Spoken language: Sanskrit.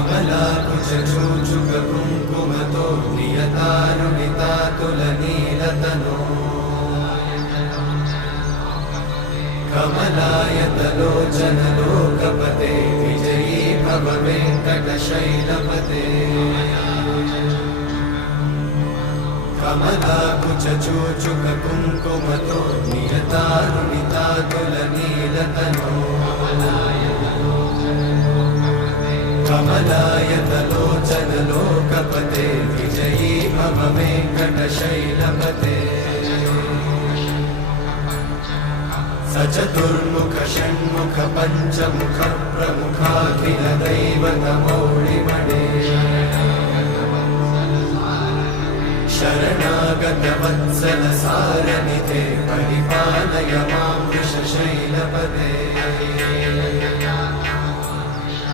कमलाकुचूचुककुङ्कुमतो नियतारुणितातुलनीलतनो कमलायतलोचनलोकपते विजयी भव वेङ्कटशैलपते कमलाकुचूचुककुङ्कुमतो नियतारुणितातुलनीलतनो कमलायतलोचनलोकपते विजयी भव वेङ्कटशैलपते सचतुर्मुख षण्मुख पञ्चमुख प्रमुखाखिल दैवतमौळिमणे शरणागत वत्सल सारनिधे परिपालय मां वृषशैलपते